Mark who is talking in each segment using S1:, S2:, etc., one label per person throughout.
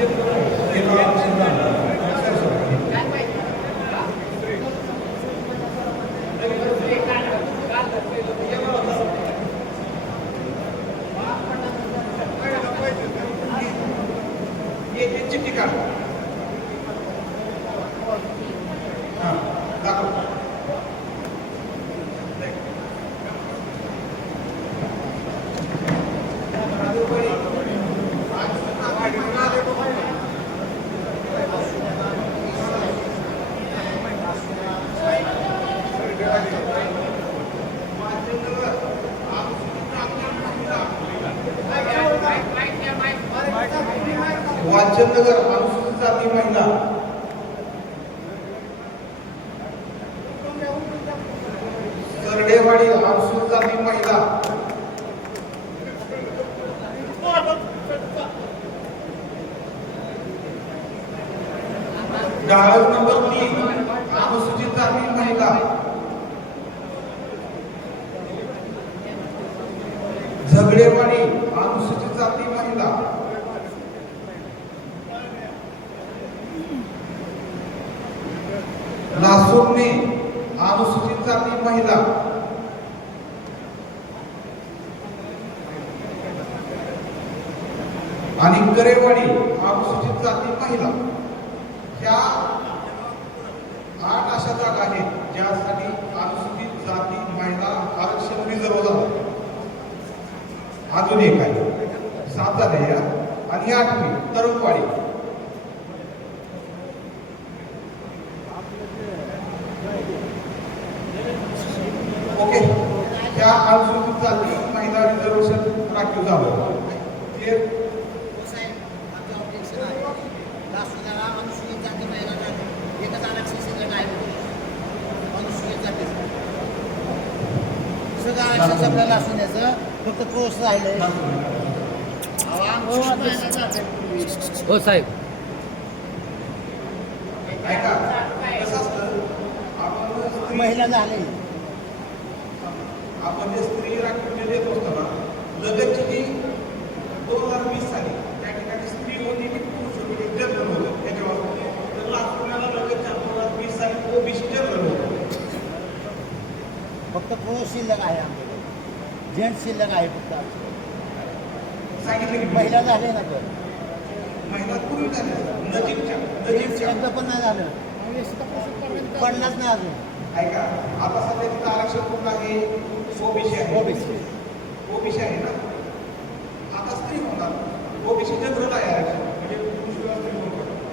S1: Thank you. सरडेवाडी अनुसूचित जाती महिला। डाळक नंबर तीन अनुसूचित जाती महिला झगडेवाडी अनुसूचित जाती महिला लासोडणे अनुसूचित जाती महिला आणि अनुसूचित जाती महिला. ह्या आठ अशा जागा आहेत ज्यासाठी अनुसूचित जाती महिला आरक्षण रिझर्व झालं अजून एक आहे. सात झाले या आणि आठवी तरुणवाडी ओके त्या अनुसूचित जाती महिला रिझर्वेशन राखीव झालं ते
S2: साहेब आमचं ऑब्जेक्शन आहे राष्ट्रदाला अनुसूचित जाती महिलांना एकच आरक्षण शिल्लक आहे अनुसूचित जातीचं सगळं आरक्षण आपल्याला असून याचं जाते.
S3: हो साहेब.
S2: महिला झाले.
S1: आपण जे स्त्री राखीव देत असतो ना लगतची जी दोन हजार वीस साली त्या ठिकाणी स्त्री होती की पुरुष होती जनरल होतं. त्याच्यावर तर लातूरला लगतच्या दोन हजार वीस साली ओबीसी जनरल होतं.
S2: फक्त पुरुष शिल्लक आहे आमच्याकडे. जेंट्स शिल्लक आहे फक्त.
S1: सांगितलं की
S2: महिला झाले ना तर
S1: महिला
S2: पण नाही झालं. पडलाच नाही अजून.
S1: ऐका आता सध्या तिथं आरक्षण कुठलं आहे. ओबीसी आहे.
S2: ओबीसी.
S1: ओबीसी आहे ना? आता स्त्री होणार. ओबीसी जनरल आहे आरक्षण. म्हणजे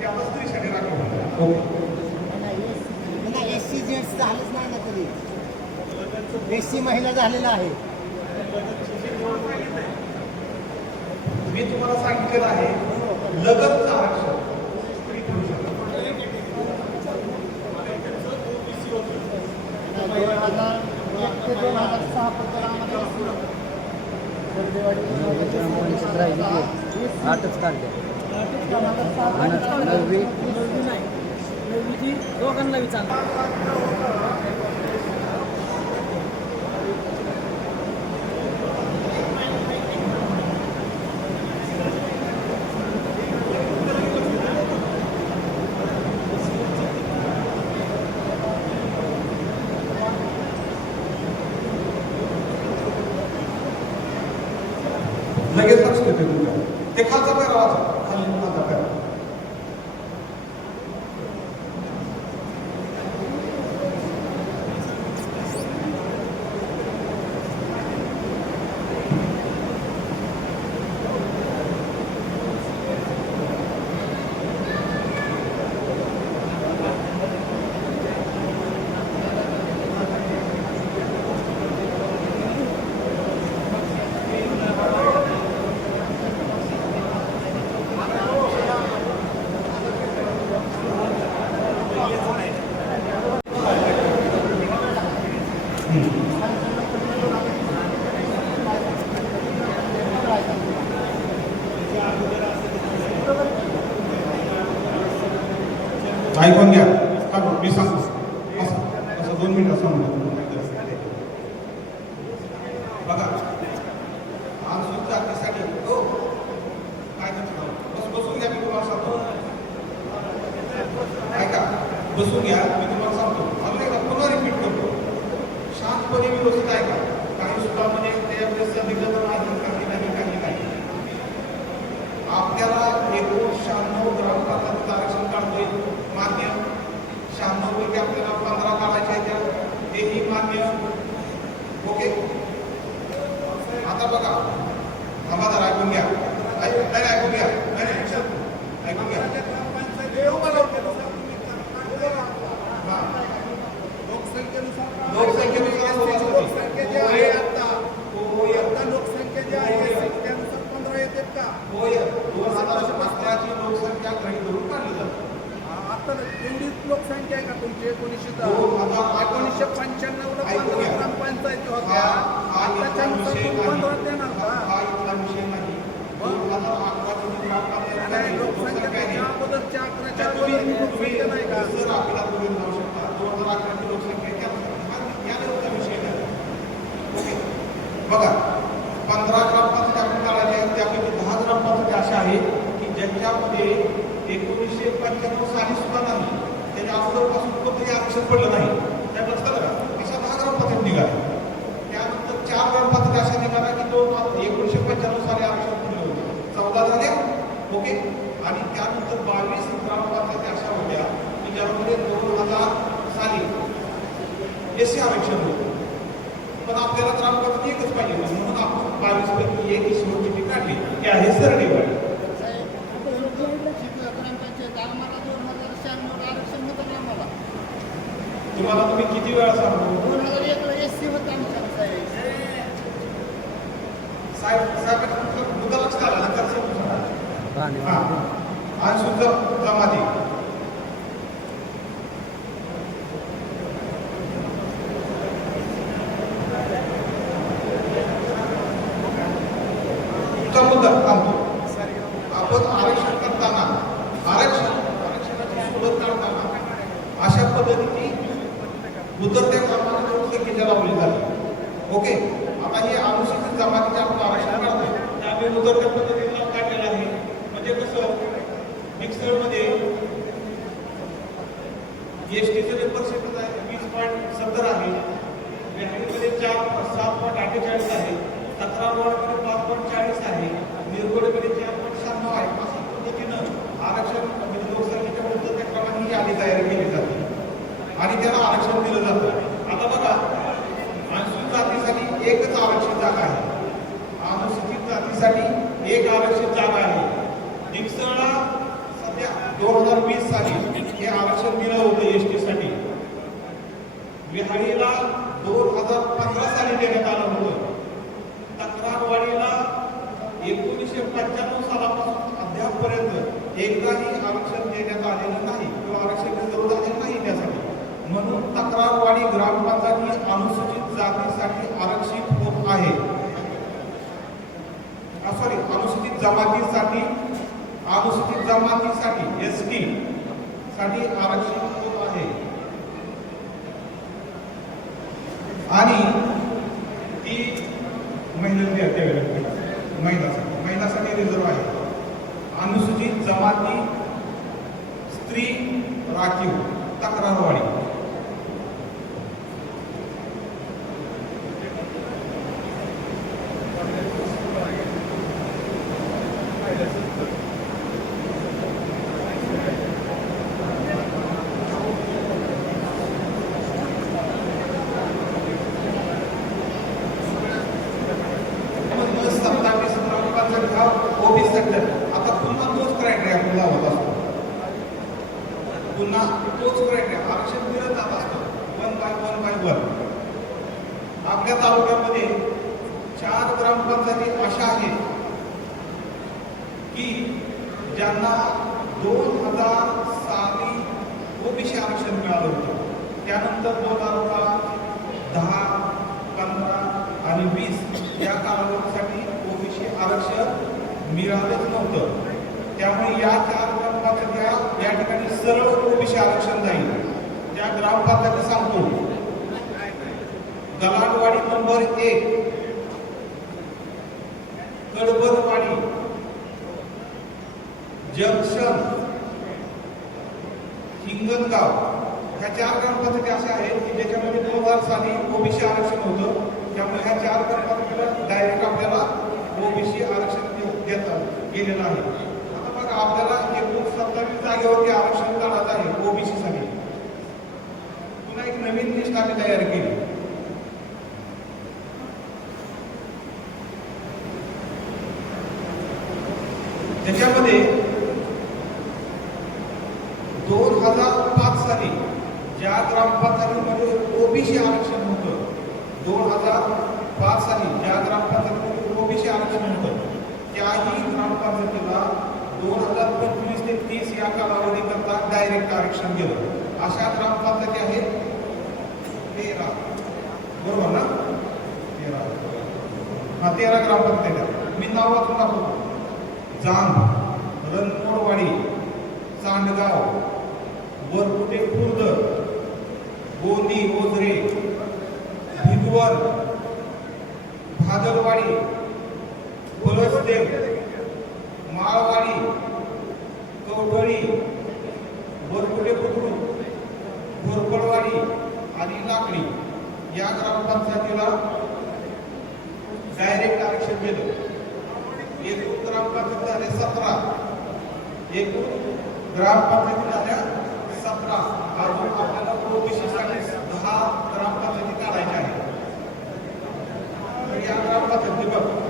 S1: ते आता स्त्रीसाठी होणार.
S2: एस सी जेंट्स झालंच नाही ना कधी. एस सी महिला झालेला आहे.
S1: मी तुम्हाला सांगितलेलं आहे लगतचं आरक्षण. स्त्री पुरुषाला
S3: आठच काढले. नववी.
S4: दोघांना विचार
S1: आपल्याला पंधरा काढायचे तर तेही मान्य ओके आता बघा. थांबा जरा ऐकून घ्या. ऐकून घ्या. ऐकून घ्या. बघा पंधरा ग्रामपंचायत आपण काढायचे त्यापैकी दहा ग्रामपंचायत अशा आहेत की ज्यांच्यामध्ये एकोणीसशे पंच्याण्णव साली सुद्धा नाही त्याच्या अगोदरपासून कोणतरी आरक्षण पडलं नाही. मला तुम्ही किती वेळा सांगू? साहेब मुद्दा लक्षात आला
S3: नंतर
S1: समजून आणि सुद्धा जमाती राहती स्त्री राखीव तक्रारवाडी आरक्षण मिळालंच नव्हतं. त्यामुळे या चार ग्रामपंचायत या ठिकाणी सर्व ओबीसी आरक्षण जाईल. त्या ग्रामपंचायत सांगतो. दलाडवाडी नंबर एक कडबरवाडी जंक्शन हिंगणगाव. ह्या चार ग्रामपंचायती असे आहेत की ज्याच्यामध्ये दोन हजार साली ओबीसी आरक्षण होतं. त्यामुळे ह्या चार ग्रामपंचायतीला डायरेक्ट आपल्याला ओबीसी आरक्षण दे- देतात गेलेलं आहे. आता बघा, आपल्याला एकूण सत्तावीस जागेवरती आरक्षण काढायचं आहे ओबीसीसाठी पुन्हा एक नवीन लिस्ट आम्ही तयार केली. त्याच्यामध्ये दोन हज़ार पाच साली ज्या ग्रामपंचायतीमध्ये ओबीसी आरक्षण होतं, दोन हज़ार पाच साली ज्या ग्रामपंचायतीमध्ये ओबीसी आरक्षण होतं. त्याही ग्रामपंचायतीला दोन हजार पंचवीस ते तीस या कालावधीकरता डायरेक्ट आरक्षण गेलं. अशा ग्रामपंचायती आहेत. तेरा. बरोबर ना? तेरा. हा तेरा ग्रामपंचायत मी नाव वाचून दाखवतो. जांब रणमोडवाडी चांडगाव वरकुटे खुर्द गोंदी ओझरे भिगवर भादरवाडी पलसदेव माळवाडी कवठळी वरकुटे बुद्रुक घोरपडवाडी आणि लाकडी या ग्रामपंचायतीला डायरेक्ट आरक्षण दिलं एकूण ग्रामपंचायत झाले सतरा. एकूण ग्रामपंचायती झाल्या सतरा. अजून आपल्याला ओबीसी साठी दहा ग्रामपंचायती काढायच्या आहेत. तर या ग्रामपंचायती बघ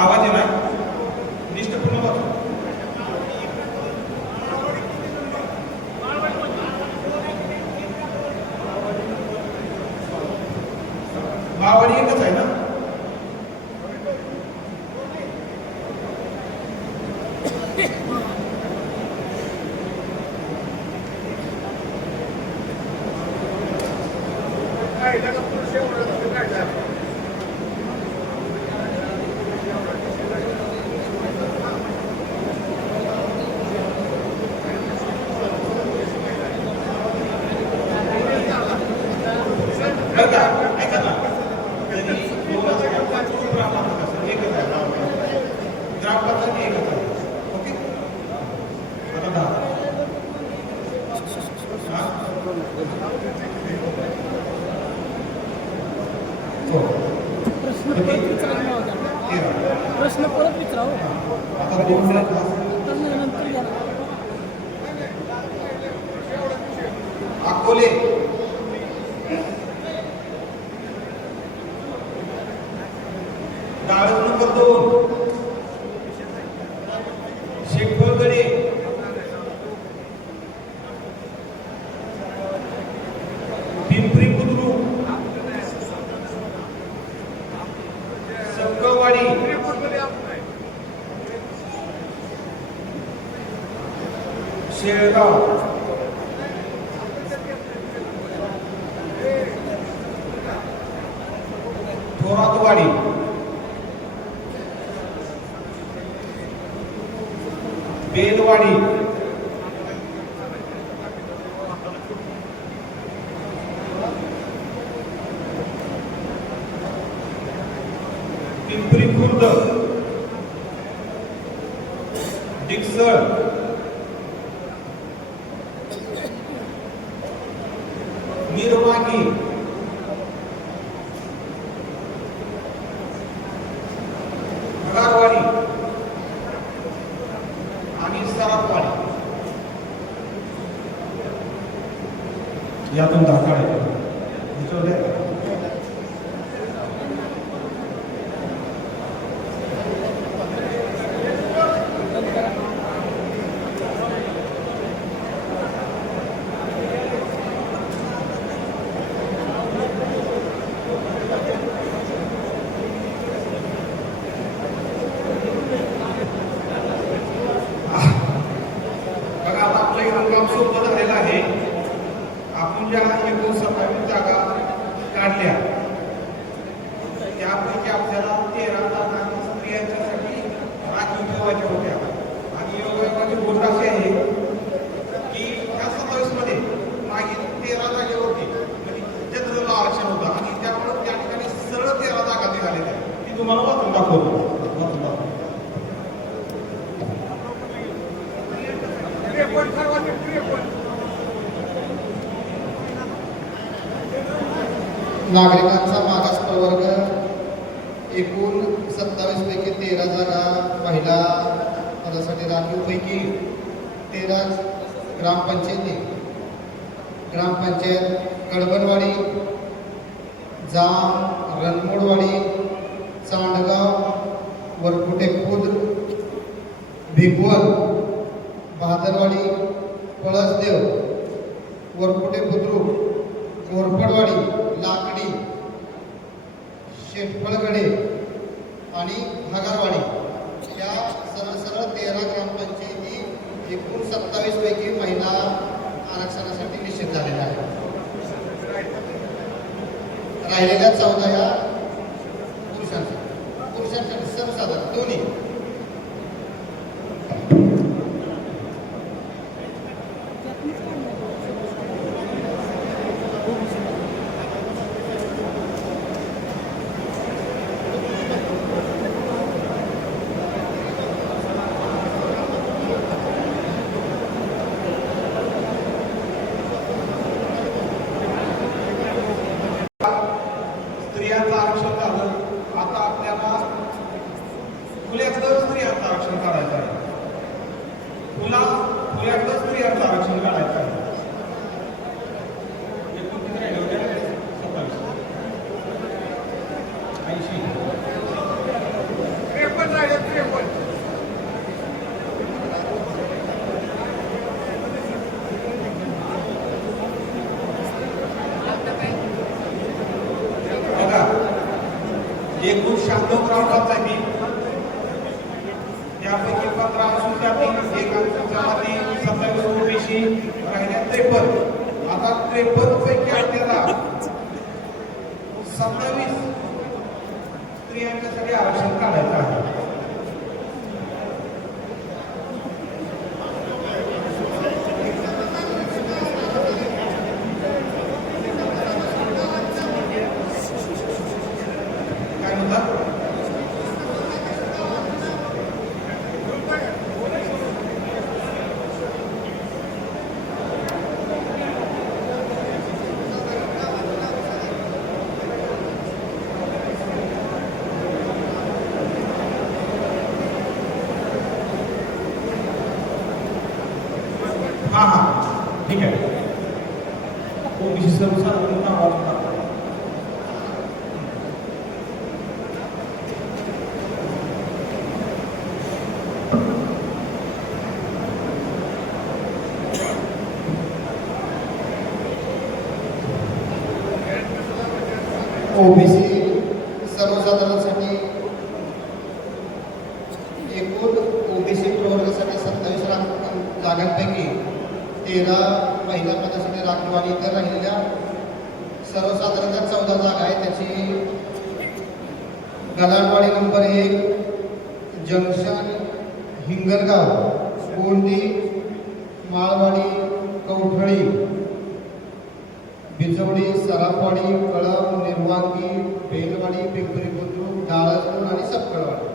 S1: आवाज येणार पगारवाडी आणि सराफवाडी. यातून दाखल आहे पिंपळगडे आणि
S5: नगरवाडी या सरळ सरळ तेरा ग्रामपंचायती एकूण सत्तावीस पैकी महिला आरक्षणासाठी निश्चित झालेल्या आहेत. राहिलेल्या चौदा या पुरुषांसाठी. पुरुषांसाठी सर्वसाधारण. दोन्ही.
S1: 大家听一下来。ओबीसी
S5: सर्वसाधारणसाठी एकूण ओबीसी प्रवर्गासाठी सत्तावीस लाख जागांपैकी तेरा महिला पदासाठी राखीव आणि इतर राहिलेल्या सर्वसाधारणतः चौदा जागा आहे त्याची गलाडवाडी नंबर एक जंक्शन हिंगणगाव गोंडी माळवाडी कौठळी बिजवडी सराफवाडी कळम निर्वांगी बेलवाडी पिंपरी बुद्रुक डाळसपूर आणि सपकळवाडी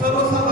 S1: सर्वसाधारण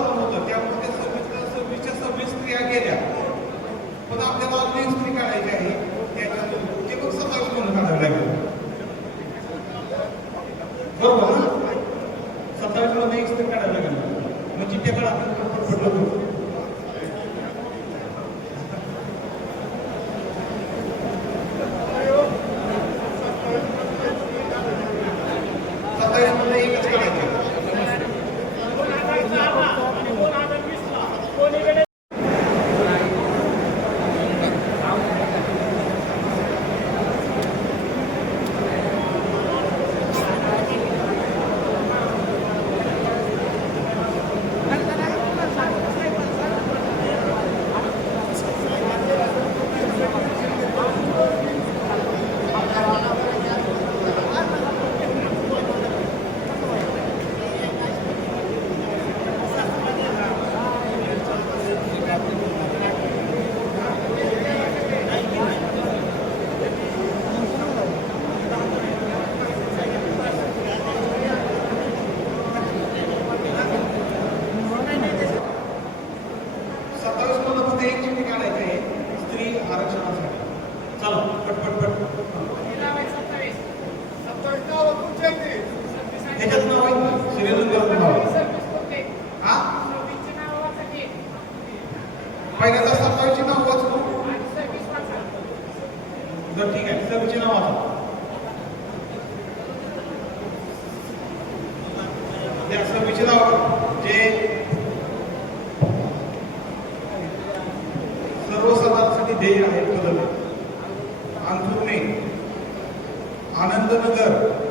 S1: आनंदनगर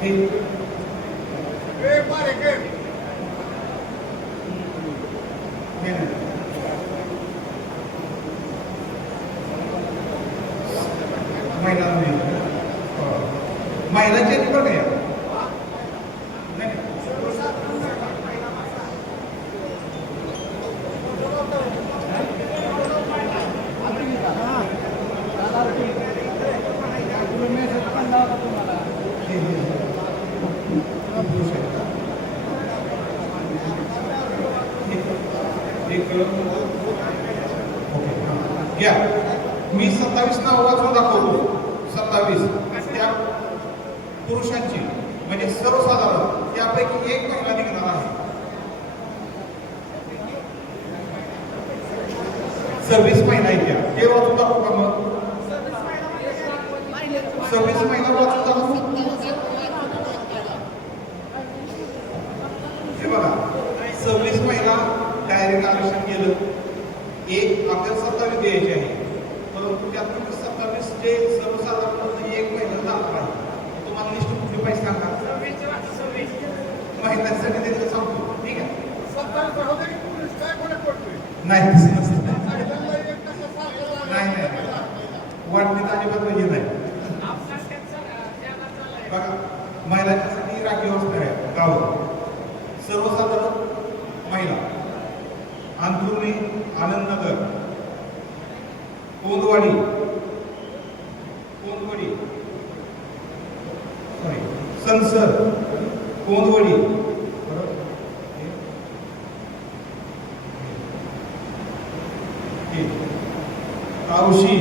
S1: हे
S6: ए, पारे, के.
S1: हे नाही. महिला नाही. हो. महिलांच्या आहेत बघा या नाही, नाही. हे, हे, हे. हा, पुरुष आहे. हे, एक ओके हां. घ्या. मी सत्तावीस नाव वाचून दाखवतो सत्तावीस. त्या पुरुषांची म्हणजे सर्वसाधारण त्यापैकी एक महिला निघणार आहे. सव्वीस महिना त्या. ते वाचून दाखवू का मग? सव्वीस महिना वाचून दाखवू हे बघा. सव्वीस महिना डायरेक्ट आरक्षण केलं. एक आपल्याला सत्तावीस द्यायची आहे परंतु त्यातून सत्तावीस जे सर्वसाधारण एक महिना जाणार आहे तुम्हाला लिस्ट कुठली पाहिजे सांगा महिलांसाठी देखील सांगतो ठीक आहे? नाही तसं नसतं. नाही नाही वाटणी अजिबात म्हणजे नाही. बघा महिलांच्यासाठी राखी व्यवस्था आहे गाव. सर्वसाधारण महिला. अंथरुणी आनंदनगर. कोंदवाडी कोंदवाडी सॉरी संसद कोंदवाडी बरोबर? हे. हे. कावशी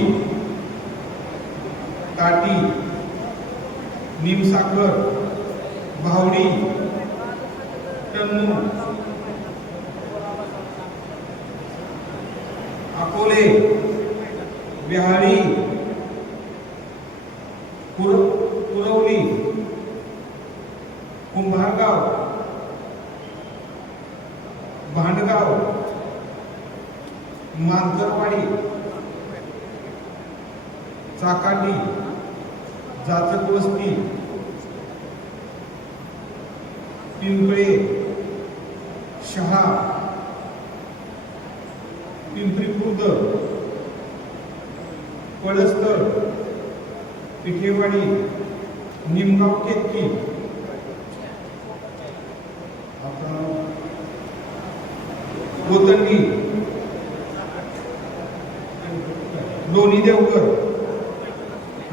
S1: काटी निमसाखर भावडी टन्नू अकोले विहाळी पुर कुरवली कुंभारगाव भांडगाव मांजरवाडी चाकांनी जाचक वस्ती पिंपळे शहा पिंपरी खुर्द पळस्तर पिठेवाडी निमगाव केतकी. आता कोतंडी लोणी देवकर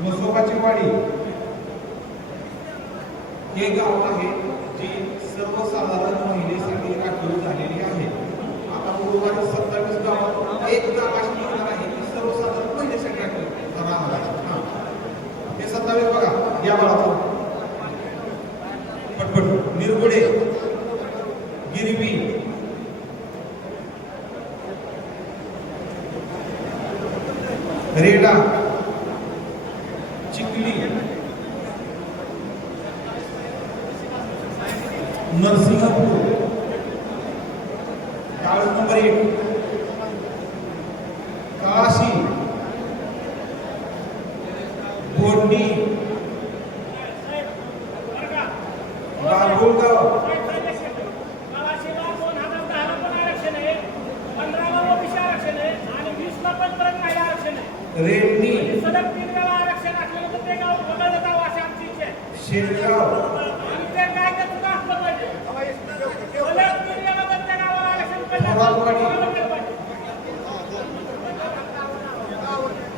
S1: मसोबाची वाडी हे गाव आहे जी सर्वसाधारण महिलेसाठी राखीव झालेली आहे आता उर्वरित सत्तावीस गावात एक गाव अशी निघणार आहे की सर्वसाधारण महिलेसाठी राखीव राहणार आहे हा. हे सत्तावीस बघा या बाळाचं पटपट निरगुडे गिरवी रेडा चिखली नरसिंहपूर काळ नंबर एक काशी बोर्डी बाभुळगाव रेडणी शेरगाव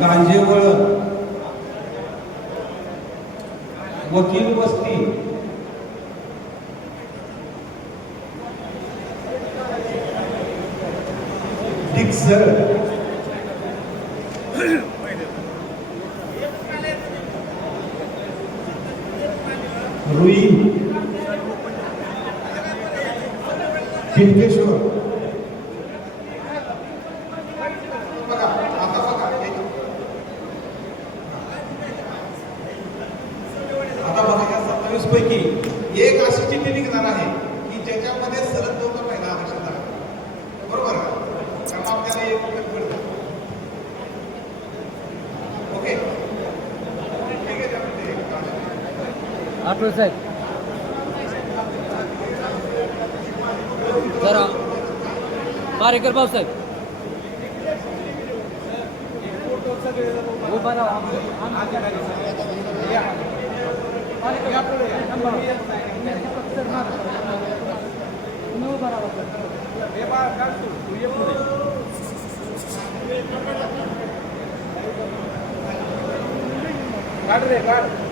S1: गांजेवळण वकील वस्ती. डिक्सर. रुई. पिंकेश्वर
S3: आठवड साहेब. जरा. पारेकर भाऊसाहेब
S1: काढ रे काढ.